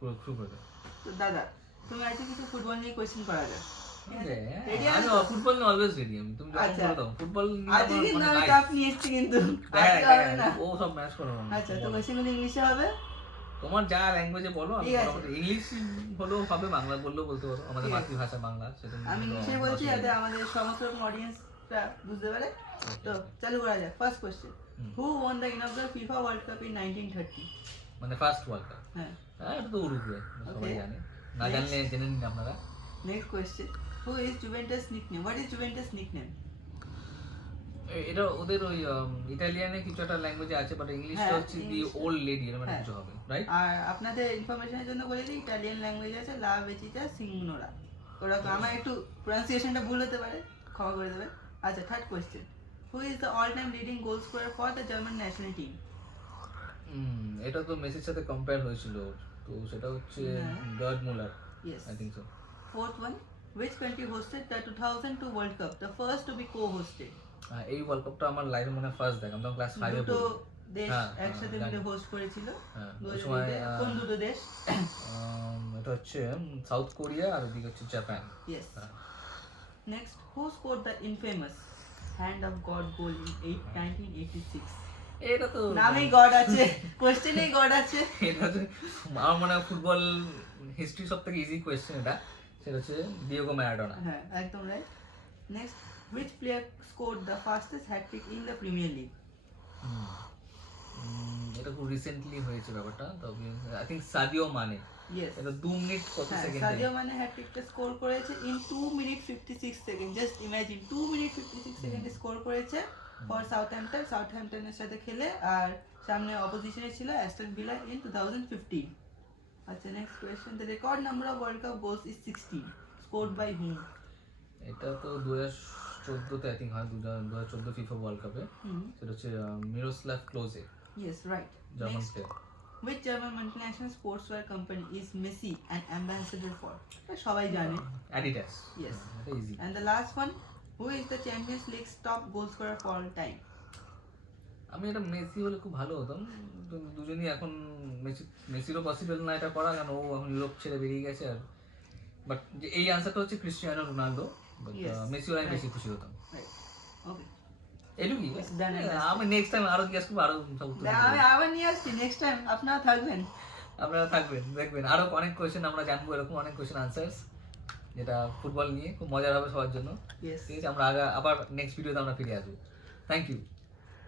পুরো শুরু করে দাও। তো দাদা তুমি আজকে কিছু ফুটবল নিয়ে কোয়েশ্চেন করা যায়? আমি ফুটবল নিয়ে অলওয়েজ রেডি আমি, তুমি যখন আচ্ছা। বলে দাও ফুটবল নিয়ে আজকে আমার কিন্তু মানে আমি লাইফ। কাপ নিয়ে এসেছি কিন্তু আজকে হবে না। ও সব ম্যাচ করো না। আচ্ছা তো কোয়েশ্চেনগুলো ইংলিশে হবে? তোমার যা ল্যাঙ্গুয়েজে বলো, আমি ঠিক আছে। মোটামুটি ইংলিশ হলেও হবে, বাংলা বললেও বলতে পারো, আমাদের ঠিক আছে। মাতৃভাষা বাংলা, সেটা নিয়ে আমি কোনো ইংলিশে বলছি অসুবিধা যাতে নেই। আমাদের সমস্ত রকম অডিয়েন্সটা বুঝতে পারে। তো চালু করা যায়। First question, who won the inaugural FIFA World Cup in 1930? মানে ফার্স্ট ওয়ার্ল্ড কাপ? হ্যাঁ। হ্যাঁ, এটা তো উরুগুয়ে, সবাই Okay. জানে, না জানলে জেনে নিন আপনারা। Next question, who is Juventus nickname? What is Juventus nickname? এটা ওদের ওই ইটালিয়ানে কিছু একটা ল্যাঙ্গুয়েজে আছে, বাট ইংলিশটা হ্যাঁ, হচ্ছে দি English- ওল্ড লেডি, এরকম একটা হ্যাঁ। কিছু হবে, রাইট? আর আপনাদের ইনফরমেশনের জন্য বলে দিই, ইটালিয়ান ল্যাঙ্গুয়েজ আছে লা বেচিটা সিগনোরা। ওরা আমার একটু প্রনাউন্সিয়েশনটা ভুল হতে পারে, ক্ষমা করে দেবেন। আচ্ছা, third question, who is the all time leading goal scorer for the German national team? এটা তো মেসির সাথে কম্পেয়ার হয়েছিল, তো সেটা হচ্ছে হ্যাঁ। Gerd Muller, yes. I think so. Fourth one, which country hosted the 2002 World Cup, the first to be co-hosted? এই ওয়ার্ল্ড কাপটা আমার লাইফে মনে ফার্স্ট দেখা, আমি তখন ক্লাস 5 এ দুটো পড়ি। দেশ হ্যাঁ, একসাথে জানি। মিলে হোস্ট করেছিল। হ্যাঁ, ওই 2002 সময় তে। কোন দুটো দেশ? এটা হচ্ছে সাউথ কোরিয়া আর ওদিকে হচ্ছে Japan. Yes. Next, who scored the infamous hand of God goal in 1986? এটা তো নামেই গড আছে, কোশ্চেনেই গড আছে। এটা হচ্ছে আমার মনে হয় ফুটবল হিস্ট্রি সব থেকে ইজি কোয়েশ্চেন এটা, সেটা হচ্ছে ডিয়েগো ম্যারাডোনা। হ্যাঁ, একদম right. Next, which player scored the fastest hat-trick in the Premier League? এটা খুব রিসেন্টলি হয়েছে ব্যাপারটা, তবে I think Sadio Mane. Yes. এটা 2 মিনিট কত হ্যাঁ, সেকেন্ডে? সাদিও মানে হ্যাটট্রিকটা স্কোর করেছে in 2 minute 56 second. Just imagine 2 minute 56 সেকেন্ডে স্কোর করেছে ফর সাউথহ্যাম্পটন। সাউথহ্যাম্পটনের সাথে খেলে, আর সামনে অপোজিশনে ছিল অ্যাস্টন ভিলা ইন 2015। আচ্ছা, next question, the record number of World Cup goals is 16, scored by hmm? এটা তো 2014 তে আই থিংক হয়, 2014 ফিফা ওয়ার্ল্ড কাপে। সেটা হচ্ছে Miroslav Klose, yes, right. German next, player. which German multinational sportswear company is Messi an ambassador for? সবাই জানে। Adidas. Yes. এটা easy. And the last one, who is the Champions League's top goal scorer for all time? আমি এটা Messi হলে খুব ভালো হতাম, কিন্তু দুজনই এখন মেসিরও পসিবল না এটা করা, কারণ ও এখন ইউরোপ ছেড়ে বেরিয়ে গেছে। আর বাট এই আনসারটা হচ্ছে Cristiano Ronaldo, but Yes. Messi হলে আমি Right. বেশি খুশি হতাম। Right. Okay. এটুকুই। It's done and dusted. আমি নেক্সট টাইম আরো জিজ্ঞাসা করবো, আরো সব উত্তর আমি দেবো। আবার নিয়ে আসছি নেক্সট টাইম, আপনারা থাকবেন। আপনারা থাকবেন, দেখবেন আরো অনেক কোয়েশ্চেন আমরা জানবো, এরকম অনেক কোয়েশ্চেন আনসার্স, যেটা ফুটবল নিয়ে খুব মজার হবে সবার জন্য। Yes. ঠিক আছে, আমরা আবার নেক্সট ভিডিওতে আমরা ফিরে আসবো। Thank you.